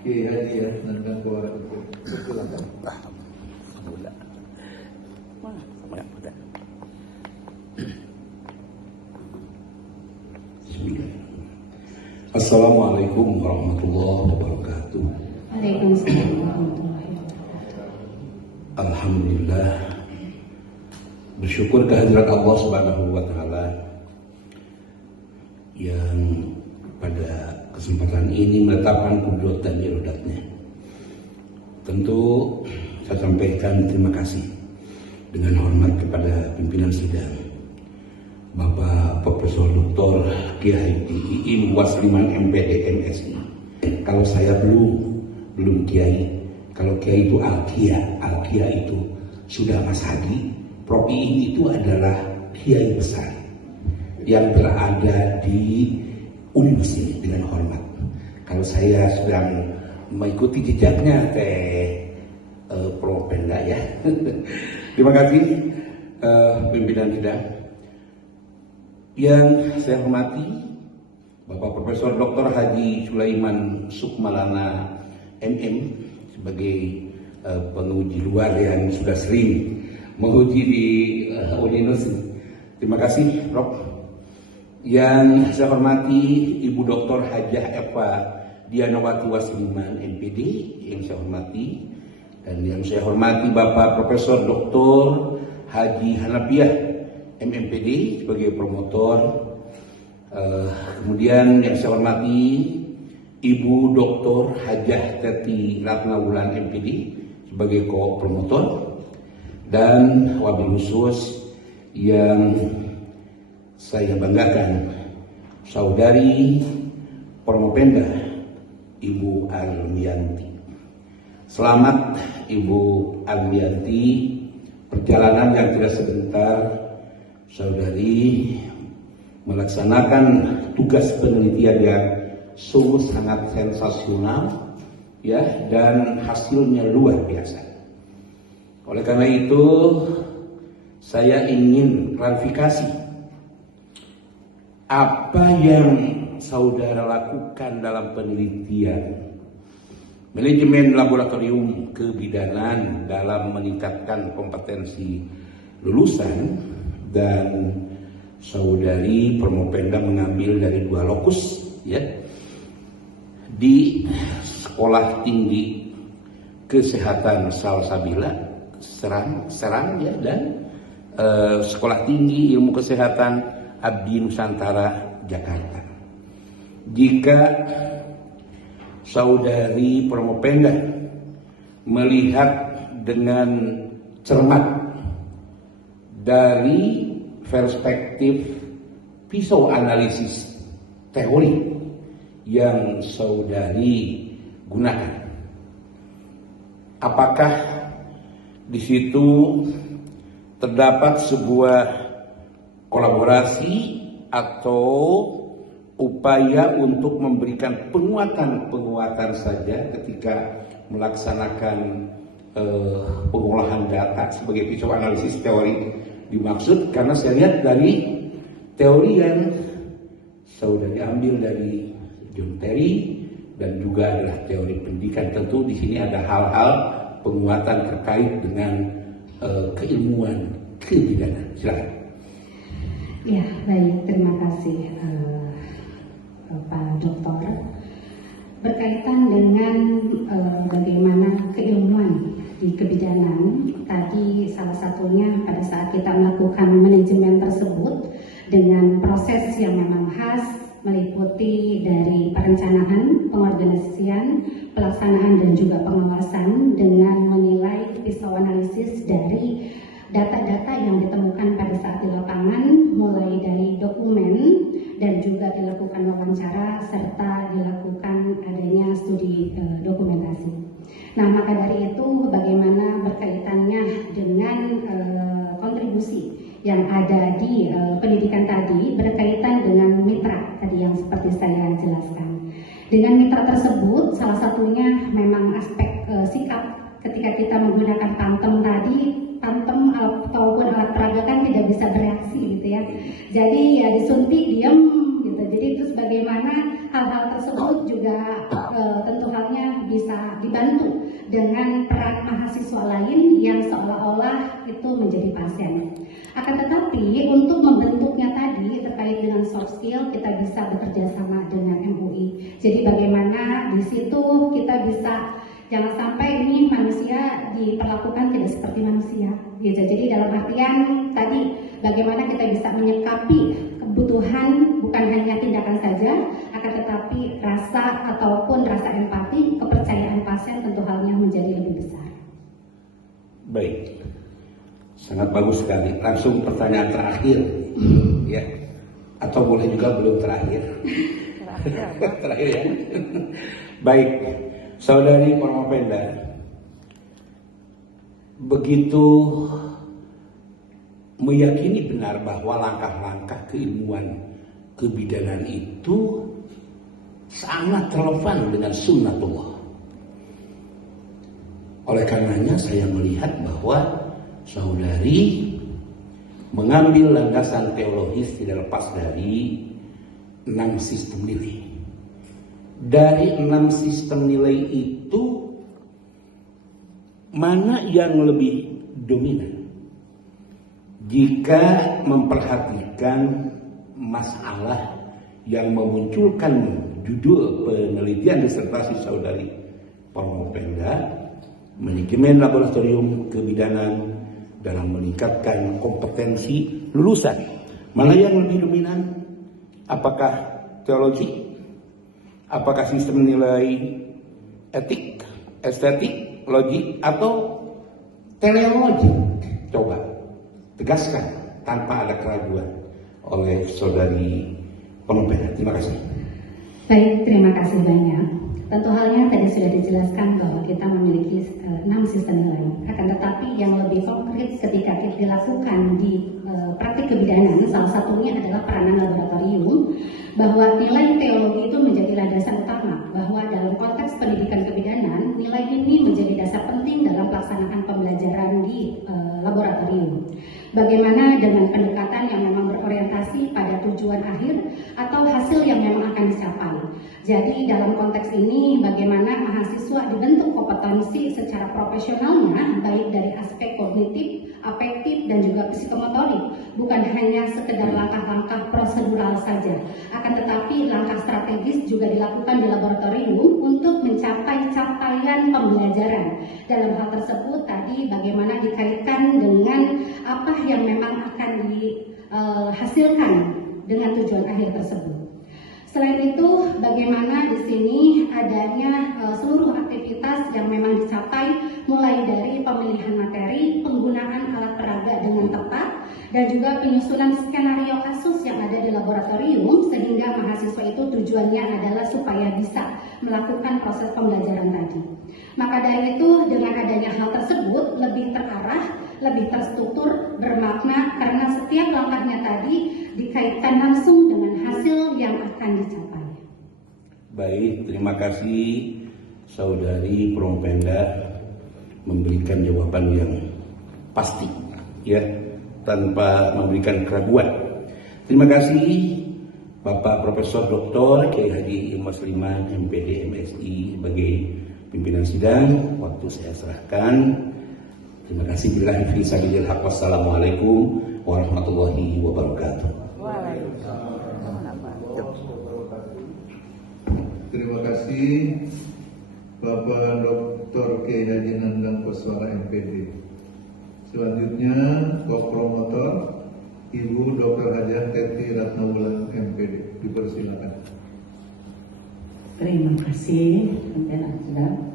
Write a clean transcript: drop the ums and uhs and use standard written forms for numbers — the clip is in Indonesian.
Kiai Haji ya, tentang keuangan. Alhamdulillah. Bismillah. Assalamualaikum warahmatullahi wabarakatuh. Waalaikumsalam warahmatullahi wabarakatuh. Alhamdulillah, bersyukur kehadirat Allah Subhanahu wa taala yang pada kesempatan ini menetapkan kudrat dan irodatnya. Tentu saya sampaikan terima kasih dengan hormat kepada pimpinan sidang Bapak Profesor Dr. Kiai Haji Muwasliman MPD MSI. Kalau saya belum kiai. Kalau kiai itu Al-Kia itu sudah Mas Hadi. Prof. Iing itu adalah kiai besar yang berada di universitas dengan hormat. Kalau saya sedang mengikuti jejaknya Prof. Penda ya. Terima kasih pimpinan sidang. Yang saya hormati Bapak Profesor Dr. Haji Sulaiman Sukmalana MM sebagai penguji luar yang sudah sering menguji di Uninus. Terima kasih Prof. Yang saya hormati Ibu Dr. Hajah Eva Dianawati Wasliman MPD yang saya hormati, dan yang saya hormati Bapak Profesor Dr. Haji Hanafiah MMPD sebagai promotor. Kemudian yang saya hormati Ibu Dr. Hajah Teti Ratnawulan MPD sebagai co-promotor, dan wabil khusus yang saya banggakan saudari Pormopenda Ibu Almianti. Selamat Ibu Almianti, perjalanan yang tidak sebentar saudari melaksanakan tugas penelitian yang sungguh sangat sensasional ya, dan hasilnya luar biasa. Oleh karena itu saya ingin klarifikasi apa yang saudara lakukan dalam penelitian manajemen laboratorium kebidanan dalam meningkatkan kompetensi lulusan, dan saudari Pormopenda mengambil dari 2 lokus ya, di Sekolah Tinggi Kesehatan Salsabila Serang ya, dan Sekolah Tinggi Ilmu Kesehatan Abdi Nusantara Jakarta. Jika saudari Pormopenda melihat dengan cermat dari perspektif pisau analisis teori yang saudari gunakan, apakah di situ terdapat sebuah kolaborasi atau upaya untuk memberikan penguatan saja ketika melaksanakan pengolahan data sebagai pisau analisis teori dimaksud? Karena saya lihat dari teori yang saudari ambil dari John Terry dan juga adalah teori pendidikan, tentu di sini ada hal-hal penguatan terkait dengan keilmuan kebidanan. Silakan. Ya, baik, terima kasih Pak Dokter. Berkaitan dengan bagaimana keilmuan di kebidanan, tadi salah satunya pada saat kita melakukan manajemen tersebut dengan proses yang memang khas, meliputi dari perencanaan, pengorganisasian, pelaksanaan, dan juga pengawasan dengan menilai pisau analisis dari data-data yang ditemukan pada saat di lapangan, mulai dari dokumen dan juga dilakukan wawancara serta dilakukan adanya studi dokumentasi. Nah, maka dari itu bagaimana berkaitannya dengan kontribusi yang ada di pendidikan tadi berkaitan dengan mitra tadi yang seperti saya jelaskan. Dengan mitra tersebut salah satunya memang aspek sikap ketika kita menggunakan pantem tadi, pantem ataupun alat peraga kan tidak bisa bereaksi gitu ya. Jadi ya disuntik diam gitu. Jadi terus bagaimana hal-hal tersebut juga tentu halnya bisa dibantu dengan peran mahasiswa lain yang seolah-olah itu menjadi pasien. Akan tetapi untuk membentuknya tadi terkait dengan soft skill kita bisa bekerja sama dengan MUI. Jadi bagaimana di situ kita bisa, jangan sampai ini manusia diperlakukan tidak seperti manusia. Gitu. Jadi dalam artian tadi bagaimana kita bisa menyikapi kebutuhan bukan hanya tindakan saja, akan tetapi rasa ataupun rasa empati, kepercayaan pasien tentu halnya menjadi lebih besar. Baik, sangat bagus sekali. Langsung pertanyaan terakhir, ya, atau boleh juga belum terakhir. Terakhir ya. Baik, Saudari Pormopenda, begitu meyakini benar bahwa langkah-langkah keilmuan kebidanan itu sangat relevan dengan sunnatullah. Oleh karenanya saya melihat bahwa saudari mengambil landasan teologis tidak lepas dari 6 sistem nilai. Dari 6 sistem nilai itu mana yang lebih dominan? Jika memperhatikan masalah yang memunculkan judul penelitian disertasi saudari Pormopenda, manajemen laboratorium kebidanan dalam meningkatkan kompetensi lulusan, mana yang lebih dominan? Apakah teologi? Apakah sistem nilai etik, estetik, logik, atau teleologi? Coba tegaskan tanpa ada keraguan oleh saudari Pormopenda. Terima kasih. Baik, terima kasih banyak. Tentu halnya tadi sudah dijelaskan bahwa kita memiliki 6 sistem nilai. Akan tetapi yang lebih konkret ketika kita dilakukan di praktik kebidanan, salah satunya adalah peranan laboratorium, bahwa nilai teologi itu menjadi landasan utama, bahwa dalam konteks pendidikan kebidanan, nilai ini menjadi dasar penting dalam pelaksanaan pembelajaran di laboratorium. Bagaimana dengan pendekatan yang memang berorientasi pada tujuan akhir atau hasil yang memang akan dicapai. Jadi dalam konteks ini bagaimana mahasiswa dibentuk kompetensi secara profesionalnya, baik dari aspek kognitif, afektif, dan juga psikomotorik, bukan hanya sekedar langkah-langkah prosedural saja, akan tetapi langkah strategis juga dilakukan di laboratorium untuk mencapai capaian pembelajaran. Dalam hal tersebut tadi bagaimana dikaitkan dengan apa yang memang akan dihasilkan dengan tujuan akhir tersebut. Selain itu, bagaimana di sini adanya seluruh aktivitas yang memang dicapai, mulai dari pemilihan materi, penggunaan alat peraga dengan tepat, dan juga penyusunan skenario kasus yang ada di laboratorium, sehingga mahasiswa itu tujuannya adalah supaya bisa melakukan proses pembelajaran tadi. Maka dari itu, dengan adanya hal tersebut lebih terarah, lebih terstruktur, bermakna, karena setiap langkahnya tadi dikaitkan langsung dengan hasil yang akan dicapai. Baik, terima kasih saudari Pormopenda memberikan jawaban yang pasti, ya, tanpa memberikan keraguan. Terima kasih Bapak Profesor Dr. Kiai Haji Imas Liman, MPD MSI sebagai pimpinan sidang. Waktu saya serahkan. Terima kasih. Billahi fi sabilil haq. Wassalamualaikum warahmatullahi wabarakatuh. Terima kasih Bapak Dr. Kiai Haji Nandang Koswara MPD. Selanjutnya Co-Promotor Ibu Dr. Hajah Teti Ratnawulan MPD. Dipersilakan. Terima kasih, Pimpinan Sidang.